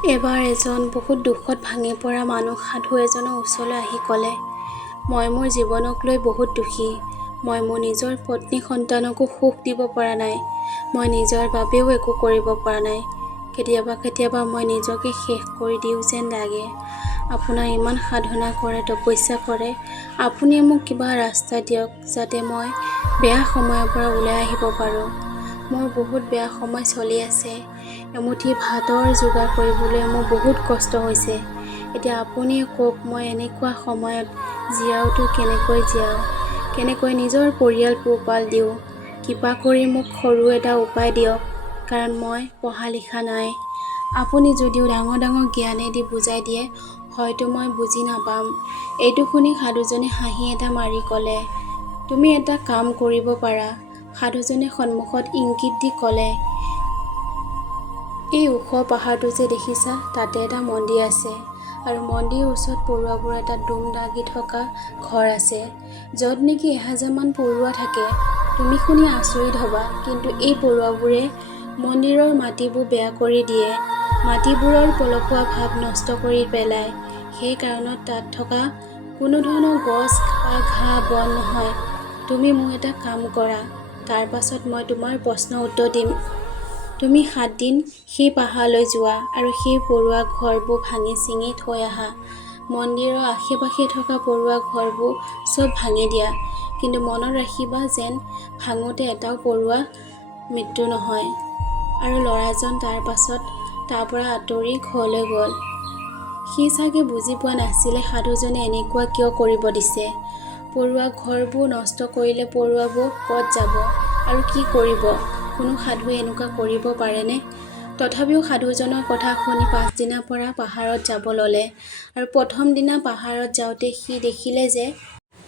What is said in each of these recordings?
এবাৰ এজন বহুত দুখত ভাঙি পৰা মানুহ সাধু এজনৰ ওচৰলৈ আহি ক'লে, মই মোৰ জীৱনক লৈ বহুত দুখী। মই মোৰ নিজৰ পত্নী সন্তানকো সুখ দিব পৰা নাই। মই নিজৰ বাবেও একো কৰিব পৰা নাই। কেতিয়াবা মই নিজকে শেষ কৰি দিওঁ যেন লাগে। আপোনাৰ ইমান সাধনা কৰে, তপস্যা কৰে। আপুনি মোক কিবা ৰাস্তা দিয়ক যাতে মই বেয়া সময়ৰ পৰা ওলাই আহিব পাৰোঁ। মোৰ বহুত বেয়া সময় চলি আছে। এমুঠি ভাতৰ যোগাৰ কৰিবলৈ মোৰ বহুত কষ্ট হৈছে। এতিয়া আপুনিয়ে কওক, মই এনেকুৱা সময়ত জীয়াওটো কেনেকৈ জীয়াওঁ, কেনেকৈ নিজৰ পৰিয়াল পোহপাল দিওঁ। কৃপা কৰি মোক সৰু এটা উপায় দিয়ক, কাৰণ মই পঢ়া লিখা নাই। আপুনি যদিও ডাঙৰ জ্ঞানেদি বুজাই দিয়ে হয়তো মই বুজি নাপাম। এইটো শুনি সাধুজনে হাঁহি এটা মাৰি ক'লে, তুমি এটা কাম কৰিব পাৰা। সাধুজনে সন্মুখত ইংগিত দি ক'লে, এই ওখ পাহাৰটো যে দেখিছা, তাতে এটা মন্দিৰ আছে। আৰু মন্দিৰৰ ওচৰত পৰুৱাবোৰৰ এটা দোম লাগি থকা ঘৰ আছে, য'ত নেকি 1000 মান পৰুৱা থাকে। তুমি শুনি আচৰিত হ'বা, কিন্তু এই পৰুৱাবোৰে মন্দিৰৰ মাটিবোৰ বেয়া কৰি দিয়ে, মাটিবোৰৰ পলসুৱা ভাৱ নষ্ট কৰি পেলায়। সেই কাৰণত তাত থকা কোনো ধৰণৰ গছ বা ঘাঁহ বন নহয়। তুমি মোক এটা কাম কৰা, তাৰ পাছত মই তোমাৰ প্ৰশ্নৰ উত্তৰ দিম। তুমি 7 দিন সেই পাহাৰলৈ যোৱা আৰু সেই পৰুৱা ঘৰবোৰ ভাঙি চিঙি থৈ আহা। মন্দিৰৰ আশে-পাশে থকা পৰুৱা ঘৰবোৰ চব ভাঙি দিয়া। কিন্তু মনত ৰাখিবা যেন ভাঙোতে এটাও পৰুৱা মৃত্যু নহয়। আৰু ল'ৰাজন তাৰ পাছত তাৰ পৰা আঁতৰি ঘৰলৈ গ'ল। সি চাগে বুজি পোৱা নাছিলে সাধুজনে এনেকুৱা কিয় কৰিব দিছে। পৰুৱা ঘৰবোৰ নষ্ট কৰিলে পৰুৱাবোৰ ক'ত যাব আৰু কি কৰিব? কোনো সাধুৱে এনেকুৱা কৰিব পাৰেনে? তথাপিও সাধুজনৰ কথা শুনি পাছদিনাৰ পৰা পাহাৰত যাব ল'লে। আৰু প্ৰথম দিনা পাহাৰত যাওঁতে সি দেখিলে যে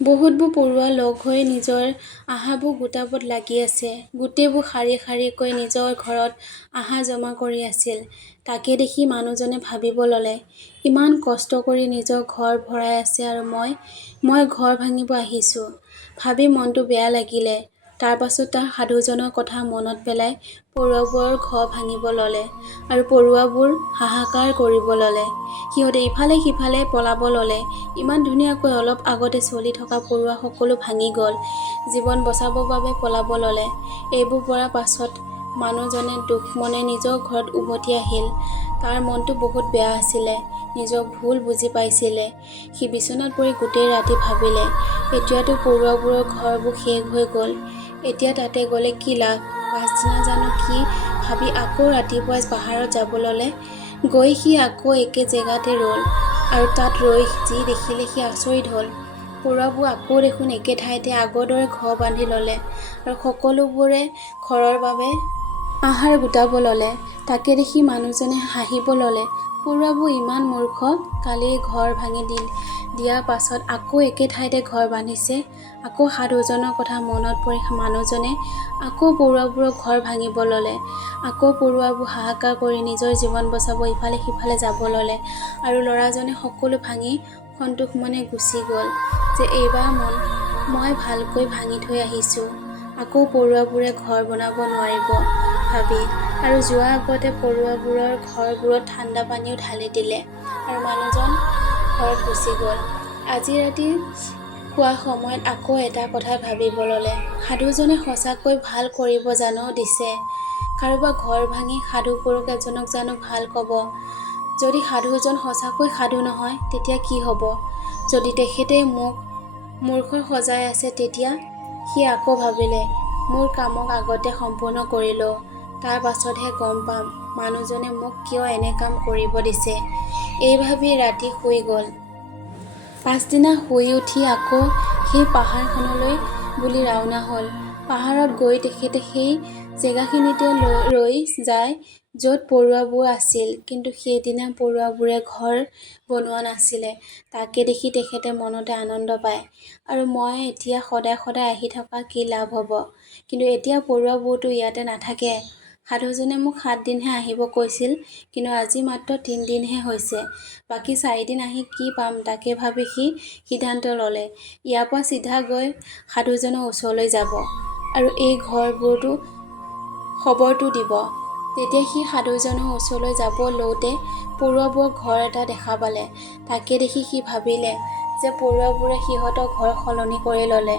বহুতবোৰ পৰুৱা লগ হৈ নিজৰ আহাৰবোৰ গোটাবত লাগি আছে। গোটেইবোৰ শাৰী নিজৰ ঘৰত আহাৰ জমা কৰি আছিল। তাকে দেখি মানুহজনে ভাবিব ল'লে, ইমান কষ্ট কৰি নিজৰ ঘৰ ভৰাই আছে আৰু মই ঘৰ ভাঙিব আহিছোঁ। ভাবি মনটো বেয়া লাগিলে। তাৰ পাছত তাৰ সাধুজনৰ কথা মনত পেলাই পৰুৱাবোৰৰ ঘৰ ভাঙিব ল'লে আৰু পৰুৱাবোৰ হাহাকাৰ কৰিব ল'লে। সিহঁতে ইফালে সিফালে পলাব ল'লে। ইমান ধুনীয়াকৈ অলপ আগতে চলি থকা পৰুৱা সকলো ভাঙি গ'ল। জীৱন বচাবৰ বাবে পলাব ল'লে। এইবোৰ কৰাৰ পাছত মানুহজনে দুখ মনে নিজৰ ঘৰত উভতি আহিল। তাৰ মনটো বহুত বেয়া আছিলে। নিজৰ ভুল বুজি পাইছিলে। সি বিচনাত পৰি গোটেই ৰাতি ভাবিলে, এতিয়াতো পৰুৱাবোৰৰ ঘৰবোৰ শেষ হৈ গ'ল। এতিয়া তাতে গ'লে কি লাভ? পাছদিনা জানো কি ভাবি আকৌ ৰাতিপুৱাই পাহাৰত যাব ল'লে। গৈ সি আকৌ একে জেগাতে ৰ'ল আৰু তাত ৰৈ যি দেখিলে সি আচৰিত হ'ল। পৰুৱাবোৰ আকৌ দেখোন একে ঠাইতে আগৰ দৰে ঘৰ বান্ধি ল'লে আৰু সকলোবোৰে ঘৰৰ বাবে আহাৰ গোটাব ল'লে। তাকে দেখি মানুহজনে হাঁহিব ল'লে। পৰুৱাবোৰ ইমান মূৰ্খ, কালি ঘৰ ভাঙি দিয়াৰ পাছত আকৌ একে ঠাইতে ঘৰ বান্ধিছে। আকৌ সাধুজনৰ কথা মনত পৰি মানুহজনে আকৌ পৰুৱাবোৰৰ ঘৰ ভাঙিব ল'লে। আকৌ পৰুৱাবোৰ হাহাকাৰ কৰি নিজৰ জীৱন বচাব ইফালে সিফালে যাব ল'লে আৰু ল'ৰাজনে সকলো ভাঙি সন্তোষ মনে গুচি গ'ল যে এইবাৰ মই ভালকৈ ভাঙি থৈ আহিছোঁ। আকৌ পৰুৱাবোৰে ঘৰ বনাব নোৱাৰিব ভাবি আৰু যোৱাৰ আগতে পৰুৱাবোৰৰ ঘৰবোৰত ঠাণ্ডা পানীও ঢালি দিলে আৰু মানুহজন ঘৰত গুচি গ'ল। আজি ৰাতি শোৱাৰ সময়ত আকৌ এটা কথা ভাবিব ল'লে, সাধুজনে সঁচাকৈ ভাল কৰিব জানো দিছে? কাৰোবাৰ ঘৰ ভাঙি সাধু পুৰুষ এজনক জানো ভাল ক'ব? যদি সাধুজন সঁচাকৈ সাধু নহয় তেতিয়া কি হ'ব? যদি তেখেতে মোক মূৰ্খ সজাই আছে তেতিয়া? সি আকৌ ভাবিলে, মোৰ কামক আগতে সম্পূৰ্ণ কৰি লওঁ, তাৰ পাছতহে গম পাম মানুহজনে মোক কিয় এনে কাম কৰিব দিছে। এই ভাবি ৰাতি শুই গ'ল। পাছদিনা শুই উঠি আকৌ সেই পাহাৰখনলৈ বুলি ৰাওনা হ'ল। পাহাৰত গৈ তেখেতে সেই জেগাখিনিতে ৰৈ যায় য'ত পৰুৱাবোৰ আছিল। কিন্তু সেইদিনা পৰুৱাবোৰে ঘৰ বনোৱা নাছিলে। তাকে দেখি তেখেতে মনতে আনন্দ পায় আৰু মই এতিয়া সদায় আহি থকা কি লাভ হ'ব? কিন্তু এতিয়া পৰুৱাবোৰতো ইয়াতে নাথাকে। সাধুজনে মোক 7 দিনহে আহিব কৈছিল, কিন্তু আজি মাত্ৰ 3 দিনহে হৈছে। বাকী 4 দিন আহি কি পাম তাকে ভাবি সি সিদ্ধান্ত ল'লে, ইয়াৰ পৰা চিধা গৈ সাধুজনৰ ওচৰলৈ যাব আৰু এই ঘৰবোৰতো খবৰটো দিব। তেতিয়া সি সাধুজনৰ ওচৰলৈ যাব লওঁতে পৰুৱাবোৰৰ ঘৰ এটা দেখা পালে। তাকে দেখি সি ভাবিলে যে পৰুৱাবোৰে সিহঁতৰ ঘৰ সলনি কৰি ল'লে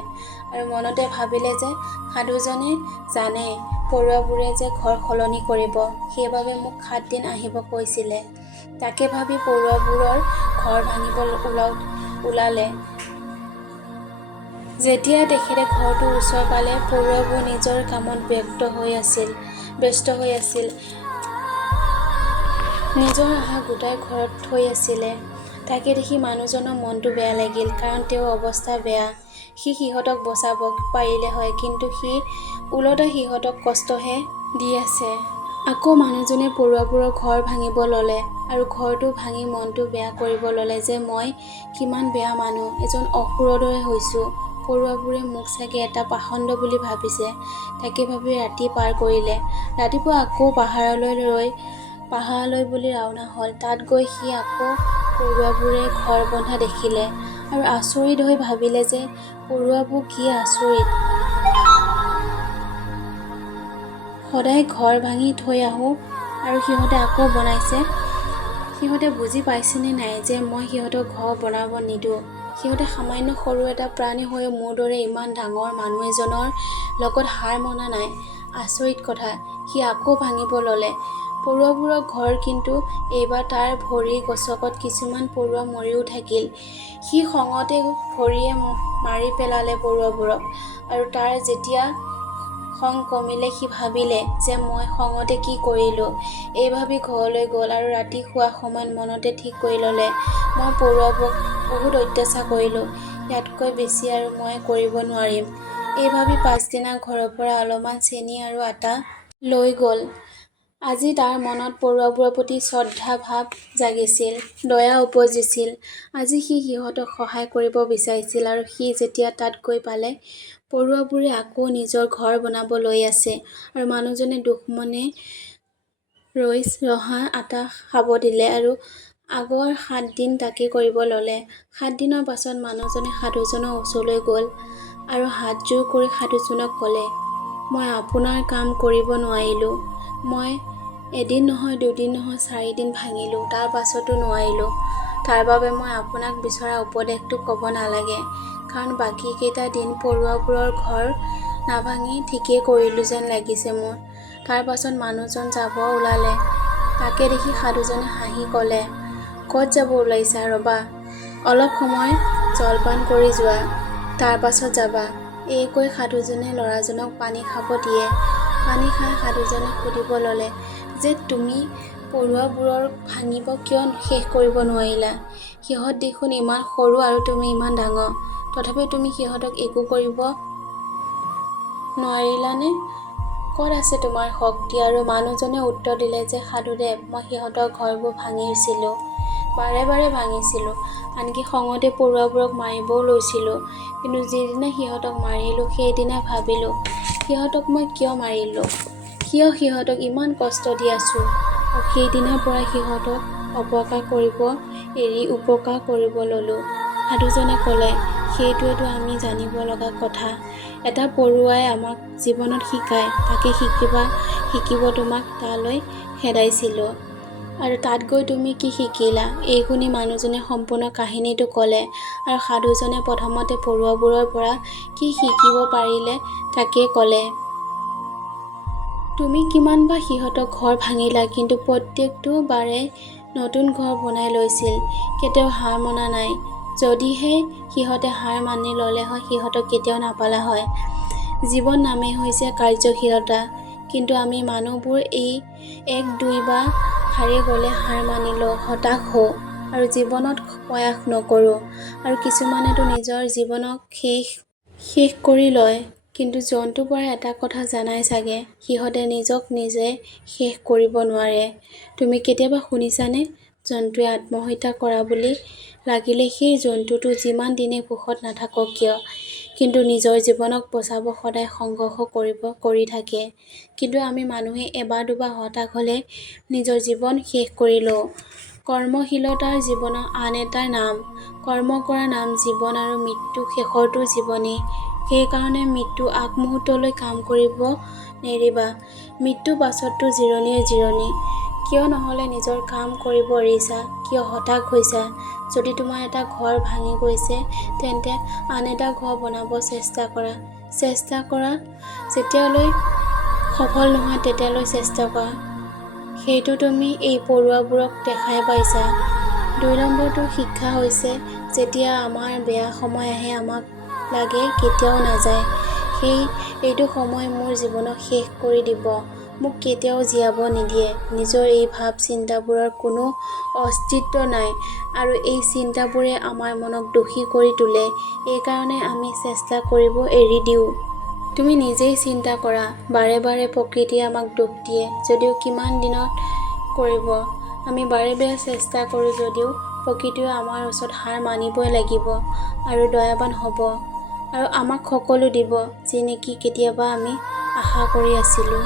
আৰু মনতে ভাবিলে যে সাধুজনে জানে পৰুৱাবোৰে যে ঘৰ সলনি কৰিব, সেইবাবে মোক 7 দিন আহিব কৈছিলে। তাকে ভাবি পৰুৱাবোৰৰ ঘৰ ভাঙিব ওলালে। যেতিয়া তেখেতে ঘৰটোৰ ওচৰ পালে, পৰুৱাবোৰ নিজৰ কামত ব্যস্ত হৈ আছিল। নিজৰ আহাৰ গোটাই ঘৰত থৈ আছিলে। তাকে দেখি মানুহজনৰ মনটো বেয়া লাগিল, কাৰণ তেওঁৰ অৱস্থা বেয়া। সি সিহঁতক বচাব পাৰিলে হয়, কিন্তু সি ওলোটা সিহঁতক কষ্টহে দি আছে। আকৌ মানুহজনে পৰুৱাবোৰৰ ঘৰ ভাঙিব ল'লে আৰু ঘৰটো ভাঙি মনটো বেয়া কৰিব ল'লে যে মই কিমান বেয়া মানুহ, এজন অসুৰৰ দৰে হৈছোঁ। পৰুৱাবোৰে মোক চাগে এটা পাষণ্ড বুলি ভাবিছে। তাকে ভাবি ৰাতি পাৰ কৰিলে। ৰাতিপুৱা আকৌ পাহাৰলৈ বুলি ৰাওনা হ'ল। তাত গৈ সি আকৌ পৰুৱাবোৰে ঘৰ বন্ধা দেখিলে আৰু আচৰিত হৈ ভাবিলে যে পৰুৱাবোৰ কি আচৰিত, সদায় ঘৰ ভাঙি থৈ আহোঁ আৰু সিহঁতে আকৌ বনাইছে। সিহঁতে বুজি পাইছেনে নাই যে মই সিহঁতক ঘৰ বনাব নিদিওঁ। সিহঁতে সামান্য সৰু এটা প্ৰাণী হৈ মোৰ দৰে ইমান ডাঙৰ মানুহ এজনৰ লগত হাৰ মনা নাই। আচৰিত কথা। সি আকৌ ভাঙিব ল'লে পৰুৱাবোৰৰ ঘৰ, কিন্তু এইবাৰ তাৰ ভৰিৰ গছকত কিছুমান পৰুৱা মৰিও থাকিল। সি খঙতে ভৰিয়ে মাৰি পেলালে পৰুৱাবোৰক আৰু তাৰ যেতিয়া খং কমিলে সি ভাবিলে যে মই খঙতে কি কৰিলোঁ। এই ভাবি ঘৰলৈ গ'ল আৰু ৰাতি শোৱাৰ সময়ত মনতে ঠিক কৰি ল'লে, মই পৰুৱাবোৰক বহুত অত্যাচাৰ কৰিলোঁ, ইয়াতকৈ বেছি আৰু মই কৰিব নোৱাৰিম। এই ভাবি পাছদিনা ঘৰৰ পৰা অলপমান চেনি আৰু আটা লৈ গ'ল। আজি তাৰ মনত পৰুৱাবোৰৰ প্ৰতি শ্ৰদ্ধা ভাৱ জাগিছিল, দয়া উপজিছিল। আজি সি সিহঁতক সহায় কৰিব বিচাৰিছিল আৰু সি যেতিয়া তাত গৈ পালে পৰুৱাবোৰে আকৌ নিজৰ ঘৰ বনাব লৈ আছে আৰু মানুহজনে দুখমনে ৰহা আটা খাব দিলে আৰু আগৰ 7 দিন তাকে কৰিব ল'লে। 7 দিনৰ পাছত মানুহজনে সাধুজনৰ ওচৰলৈ গ'ল আৰু হাতযোৰ কৰি সাধুজনক ক'লে, মই আপোনাৰ কাম কৰিব নোৱাৰিলোঁ। মই এদিন নহয়, 2 দিন নহয়, 4 দিন ভাঙিলোঁ, তাৰ পাছতো নোৱাৰিলোঁ। তাৰ বাবে মই আপোনাক বিচৰা উপদেশটো ক'ব নালাগে, কাৰণ বাকী কেইটা দিন পৰুৱাবোৰৰ ঘৰ নাভাঙি ঠিকেই কৰিলোঁ যেন লাগিছে মোৰ। তাৰ পাছত মানুহজন যাব ওলালে। তাকে দেখি সাধুজনে হাঁহি ক'লে, ক'ত যাব ওলাইছা, ৰ'বা অলপ সময় জলপান কৰি যোৱা, তাৰ পাছত যাবা। এই কৈ সাধুজনে ল'ৰাজনক পানী খাব দিয়ে। পানী খাই সাধুজনে সুধিব ল'লে যে তুমি পৰুৱাবোৰৰ ভাঙিব কিয় শেষ কৰিব নোৱাৰিলা? সিহঁত দেখোন ইমান সৰু আৰু তুমি ইমান ডাঙৰ, তথাপি তুমি সিহঁতক একো কৰিব নোৱাৰিলানে? ক'ত আছে তোমাৰ শক্তি? আৰু মানুহজনে উত্তৰ দিলে যে সাধুদেৱ, মই সিহঁতৰ ঘৰবোৰ ভাঙিছিলোঁ, বাৰে বাৰে ভাঙিছিলোঁ, আনকি খঙতে পৰুৱাবোৰক মাৰিবও লৈছিলোঁ। কিন্তু যিদিনা সিহঁতক মাৰিলোঁ সেইদিনা ভাবিলোঁ সিহঁতক মই কিয় মাৰিলোঁ, কিয় সিহঁতক ইমান কষ্ট দি আছোঁ, আৰু সেইদিনাৰ পৰা সিহঁতক অপকাৰ কৰিব এৰি উপকাৰ কৰিব ল'লোঁ। সাধুজনে ক'লে, সেইটোৱেতো আমি জানিব লগা কথা। এটা পৰুৱাই আমাক জীৱনত শিকায়, তাকে শিকিব তোমাক তালৈ খেদাইছিলোঁ। আৰু তাত গৈ তুমি কি শিকিলা? এই শুনি মানুহজনে সম্পূৰ্ণ কাহিনীটো ক'লে আৰু সাধুজনে প্ৰথমতে পৰুৱাবোৰৰ পৰা কি শিকিব পাৰিলে তাকে ক'লে। তুমি কিমানবাৰ সিহঁতক ঘৰ ভাঙিলা, কিন্তু প্ৰত্যেকটো বাৰে নতুন ঘৰ বনাই লৈছিল, কেতিয়াও হাৰ মনা নাই। যদিহে সিহঁতে হাৰ মানি ল'লে হয়, সিহঁতক কেতিয়াও নাপালা হয়। জীৱন নামেই হৈছে কাৰ্যশীলতা, কিন্তু আমি মানুহবোৰ এই 1-2 বাৰ হাৰি গ'লে হাৰ মানি লওঁ, হতাশ হওঁ আৰু জীৱনত প্ৰয়াস নকৰোঁ। আৰু কিছুমানেতো নিজৰ জীৱনক শেষ কৰি লয়। কিন্তু জন্তুৰ পৰা এটা কথা জানাই চাগে, সিহঁতে নিজক নিজে শেষ কৰিব নোৱাৰে। তুমি কেতিয়াবা শুনিছানে জন্তুৱে আত্মহত্যা কৰা বুলি? লাগিলে সেই জন্তুটো যিমান দিনে সুখত নাথাকক কিয়, কিন্তু নিজৰ জীৱনক বচাব সদায় সংঘৰ্ষ কৰি থাকে। কিন্তু আমি মানুহে এবাৰ দুবাৰ হতাশ হ'লে নিজৰ জীৱন শেষ কৰি লওঁ। কৰ্মশীলতাৰ জীৱনৰ আন এটাৰ নাম কৰ্ম কৰা নাম জীৱন, আৰু মৃত্যু শেষৰটো জীৱনেই। সেইকাৰণে মৃত্যু আগমুহূৰ্তলৈ কাম কৰিব নেৰিবা। মৃত্যু পাছতো জিৰণিৰ জিৰণি। কিয় নহ'লে নিজৰ কাম কৰিব এৰিছা? কিয় হতাশ হৈছা? যদি তোমাৰ এটা ঘৰ ভাঙি গৈছে তেন্তে আন এটা ঘৰ বনাব চেষ্টা কৰা। যেতিয়ালৈ সফল নহয় তেতিয়ালৈ চেষ্টা কৰা। সেইটো তুমি এই পৰুৱাবোৰক দেখাই পাইছা। ২ নম্বৰটো শিক্ষা হৈছে যেতিয়া আমাৰ বেয়া সময় আহে আমাক লাগে কেতিয়াও নাযায়। এইটো সময় মোৰ জীৱনক শেষ কৰি দিব, মোক কেতিয়াও জীয়াব নিদিয়ে। নিজৰ এই ভাৱ চিন্তাবোৰৰ কোনো অস্তিত্ব নাই আৰু এই চিন্তাবোৰে আমাৰ মনক দোষী কৰি তোলে। এইকাৰণে আমি চেষ্টা কৰিব এৰি দিওঁ। তুমি নিজেই চিন্তা কৰা, বাৰে বাৰে প্ৰকৃতিয়ে আমাক দুখ দিয়ে যদিও কিমান দিনত কৰিব। আমি বাৰে বাৰে চেষ্টা কৰোঁ যদিও প্ৰকৃতিয়ে আমাৰ ওচৰত হাৰ মানিবই লাগিব আৰু দয়াৱান হ'ব আৰু আমাক সকলো দিব যি নেকি কেতিয়াবা আমি আশা কৰি আছিলোঁ।